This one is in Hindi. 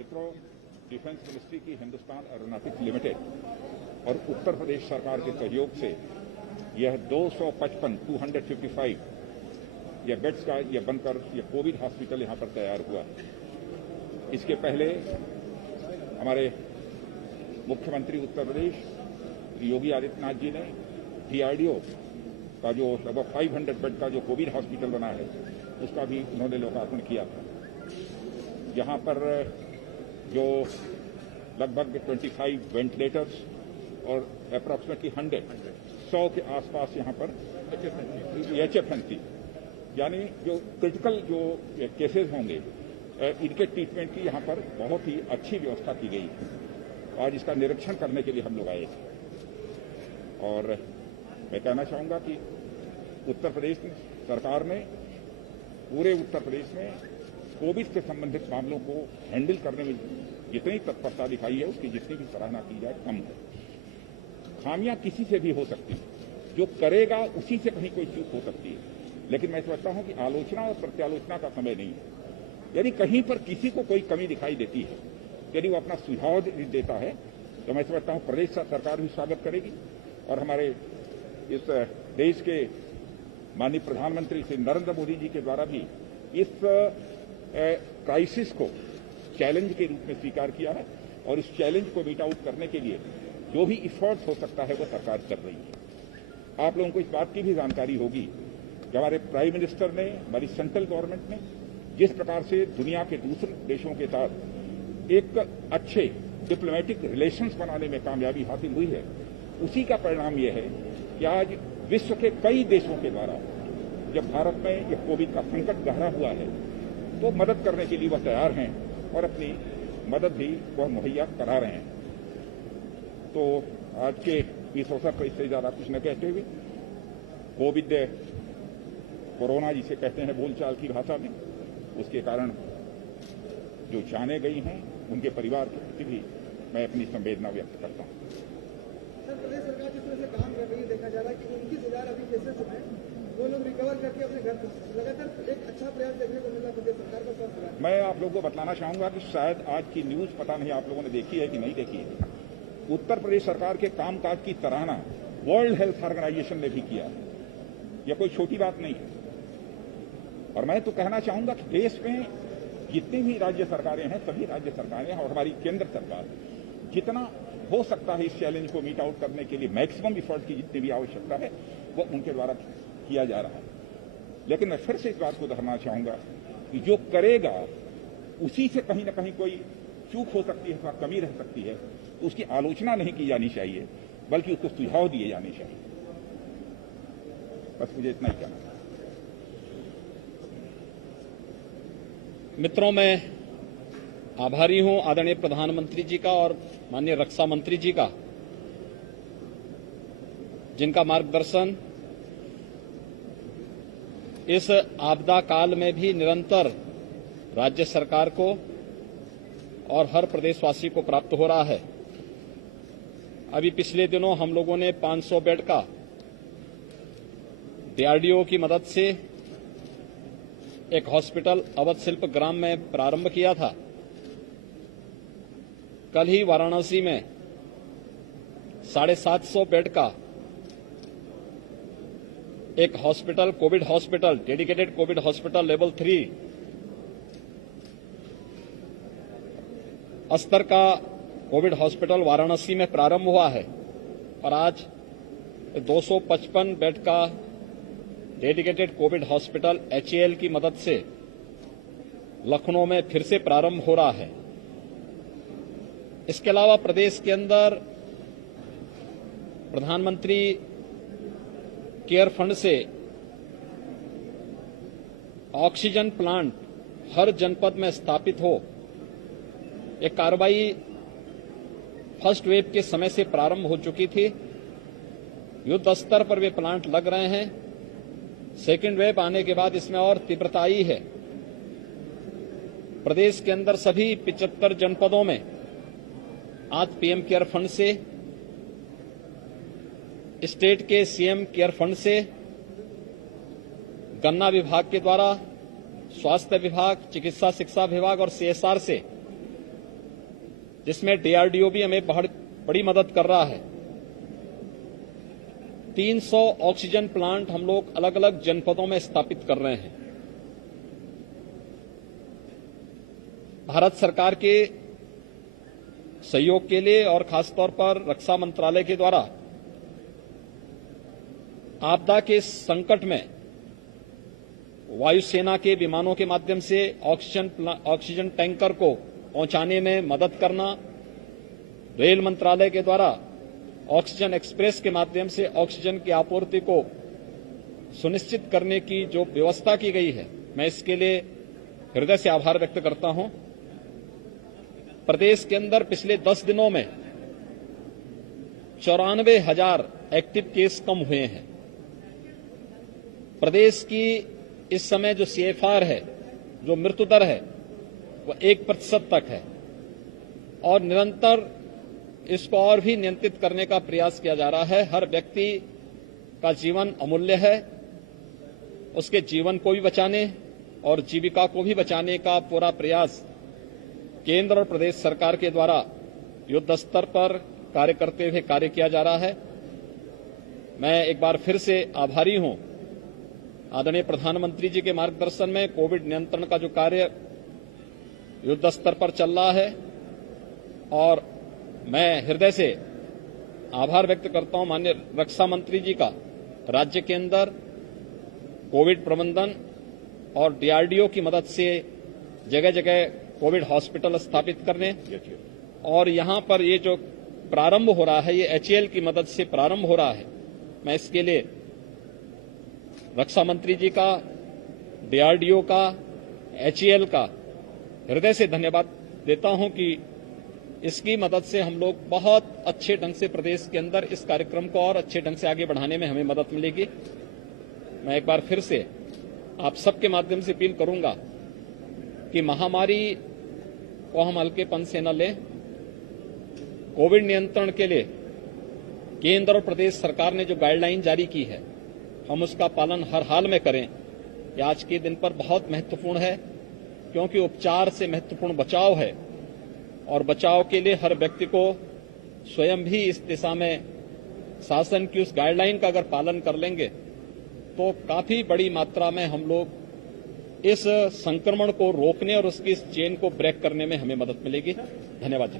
मित्रों, डिफेंस मिनिस्ट्री की हिंदुस्तान एरोनॉटिक्स लिमिटेड और उत्तर प्रदेश सरकार के सहयोग से यह 255 यह बेड्स का यह बनकर यह कोविड हॉस्पिटल यहां पर तैयार हुआ। इसके पहले हमारे मुख्यमंत्री उत्तर प्रदेश योगी आदित्यनाथ जी ने डीआरडीओ का जो लगभग 500 बेड का जो कोविड हॉस्पिटल बना है उसका भी उन्होंने लोकार्पण किया था। यहाँ पर जो लगभग 25 वेंटिलेटर्स और अप्रॉक्सीमेटली 100 के आसपास यहाँ पर HFNC यानी जो क्रिटिकल जो केसेस होंगे इनके ट्रीटमेंट की यहाँ पर बहुत ही अच्छी व्यवस्था की गई है। आज इसका निरीक्षण करने के लिए हम लोग आए थे और मैं कहना चाहूंगा कि उत्तर प्रदेश सरकार ने पूरे उत्तर प्रदेश में कोविड से संबंधित मामलों को हैंडल करने में जितनी तत्परता दिखाई है उसकी जितनी भी सराहना की जाए कम है। खामियां किसी से भी हो सकती हैं, जो करेगा उसी से कहीं कोई चूक हो सकती है, लेकिन मैं समझता हूं कि आलोचना और प्रत्यालोचना का समय नहीं है। यदि कहीं पर किसी को कोई कमी दिखाई देती है, यदि वो अपना सुझाव देता है तो मैं समझता हूं प्रदेश सरकार भी स्वागत करेगी और हमारे इस देश के माननीय प्रधानमंत्री श्री नरेंद्र मोदी जी के द्वारा भी इस क्राइसिस को चैलेंज के रूप में स्वीकार किया है और इस चैलेंज को मीट आउट करने के लिए जो भी इफर्ट्स हो सकता है वो सरकार कर रही है। आप लोगों को इस बात की भी जानकारी होगी कि हमारे प्राइम मिनिस्टर ने, हमारी सेंट्रल गवर्नमेंट ने जिस प्रकार से दुनिया के दूसरे देशों के साथ एक अच्छे डिप्लोमेटिक रिलेशंस बनाने में कामयाबी हासिल हुई है, उसी का परिणाम यह है कि आज विश्व के कई देशों के द्वारा जब भारत में यह कोविड का संकट गहरा हुआ है तो मदद करने के लिए वह तैयार हैं और अपनी मदद भी वह मुहैया करा रहे हैं। तो आज के इस अवसर पर इससे ज्यादा कुछ न कहते हुए कोविड कोरोना जिसे कहते हैं बोलचाल की भाषा में, उसके कारण जो जाने गई हैं उनके परिवार के प्रति भी मैं अपनी संवेदना व्यक्त करता हूं। प्रदेश सरकार जिस तरह से काम कर रही है, देखा जा रहा है कि 29,000 अभी केसेस हैं, वो लोग रिकवर करके अपने घर लगातार एक अच्छा प्रयास देखने को मिल रहा है प्रदेश सरकार का। स्वास्थ्य मैं आप लोगों को बतलाना चाहूंगा कि शायद आज की न्यूज पता नहीं आप लोगों ने देखी है कि नहीं देखी है, उत्तर प्रदेश सरकार के कामकाज की सराहना वर्ल्ड हेल्थ ऑर्गेनाइजेशन ने भी किया है। यह कोई छोटी बात नहीं है और मैं तो कहना चाहूंगा कि देश में जितनी भी राज्य सरकारें हैं, सभी राज्य सरकारें और हमारी केंद्र सरकार जितना हो सकता है इस चैलेंज को मीट आउट करने के लिए मैक्सिमम इफर्ट की जितनी भी आवश्यकता है वो उनके द्वारा किया जा रहा है। लेकिन मैं फिर से इस बात को दोहराना चाहूंगा कि जो करेगा उसी से कहीं न कहीं कोई चूक हो सकती है अथवा कमी रह सकती है, तो उसकी आलोचना नहीं की जानी चाहिए बल्कि उसको सुझाव दिए जाने चाहिए। बस मुझे इतना ही कहना है। मित्रों, मैं आभारी हूं आदरणीय प्रधानमंत्री जी का और माननीय रक्षा मंत्री जी का, जिनका मार्गदर्शन इस आपदा काल में भी निरंतर राज्य सरकार को और हर प्रदेशवासी को प्राप्त हो रहा है। अभी पिछले दिनों हम लोगों ने 500 बेड का डीआरडीओ की मदद से एक हॉस्पिटल अवध शिल्प ग्राम में प्रारंभ किया था। कल ही वाराणसी में 750 बेड का एक hospital, Covid hospital, dedicated Covid hospital level 3 स्तर का कोविड हॉस्पिटल वाराणसी में प्रारंभ हुआ है और आज 255 बेड का डेडिकेटेड कोविड हॉस्पिटल HAL की मदद से लखनऊ में फिर से प्रारंभ हो रहा है। इसके अलावा प्रदेश के अंदर प्रधानमंत्री केयर फंड से ऑक्सीजन प्लांट हर जनपद में स्थापित हो, एक कार्रवाई फर्स्ट वेव के समय से प्रारंभ हो चुकी थी। युद्ध स्तर पर वे प्लांट लग रहे हैं। सेकेंड वेव आने के बाद इसमें और तीव्रता आई है। प्रदेश के अंदर सभी 75 जनपदों में आज पीएम केयर फंड से, स्टेट के सीएम केयर फंड से, गन्ना विभाग के द्वारा, स्वास्थ्य विभाग, चिकित्सा शिक्षा विभाग और CSR से जिसमें डीआरडीओ भी हमें बहुत बड़ी मदद कर रहा है। 300 ऑक्सीजन प्लांट हम लोग अलग अलग जनपदों में स्थापित कर रहे हैं। भारत सरकार के सहयोग के लिए और खासतौर पर रक्षा मंत्रालय के द्वारा आपदा के संकट में वायुसेना के विमानों के माध्यम से ऑक्सीजन टैंकर को पहुंचाने में मदद करना, रेल मंत्रालय के द्वारा ऑक्सीजन एक्सप्रेस के माध्यम से ऑक्सीजन की आपूर्ति को सुनिश्चित करने की जो व्यवस्था की गई है, मैं इसके लिए हृदय से आभार व्यक्त करता हूं। प्रदेश के अंदर पिछले 10 दिनों में 94,000 एक्टिव केस कम हुए हैं। प्रदेश की इस समय जो CFR है, जो मृत्यु दर है, वो 1% तक है और निरंतर इसको और भी नियंत्रित करने का प्रयास किया जा रहा है। हर व्यक्ति का जीवन अमूल्य है, उसके जीवन को भी बचाने और जीविका को भी बचाने का पूरा प्रयास केंद्र और प्रदेश सरकार के द्वारा युद्ध स्तर पर कार्य करते हुए कार्य किया जा रहा है। मैं एक बार फिर से आभारी हूं आदरणीय प्रधानमंत्री जी के मार्गदर्शन में कोविड नियंत्रण का जो कार्य युद्ध स्तर पर चल रहा है, और मैं हृदय से आभार व्यक्त करता हूं माननीय रक्षा मंत्री जी का, राज्य के अंदर कोविड प्रबंधन और डीआरडीओ की मदद से जगह जगह कोविड हॉस्पिटल स्थापित करने, और यहां पर ये जो प्रारंभ हो रहा है ये HAL की मदद से प्रारंभ हो रहा है। मैं इसके लिए रक्षा मंत्री जी का, डीआरडीओ का, HAL का हृदय से धन्यवाद देता हूं कि इसकी मदद से हम लोग बहुत अच्छे ढंग से प्रदेश के अंदर इस कार्यक्रम को और अच्छे ढंग से आगे बढ़ाने में हमें मदद मिलेगी। मैं एक बार फिर से आप सबके माध्यम से अपील करूंगा कि महामारी को हम हल्केपन से न लें। कोविड नियंत्रण के लिए केंद्र और प्रदेश सरकार ने जो गाइडलाइन जारी की है, हम उसका पालन हर हाल में करें। यह आज के दिन पर बहुत महत्वपूर्ण है, क्योंकि उपचार से महत्वपूर्ण बचाव है, और बचाव के लिए हर व्यक्ति को स्वयं भी इस दिशा में शासन की उस गाइडलाइन का अगर पालन कर लेंगे तो काफी बड़ी मात्रा में हम लोग इस संक्रमण को रोकने और उसकी इस चेन को ब्रेक करने में हमें मदद मिलेगी। धन्यवाद जी।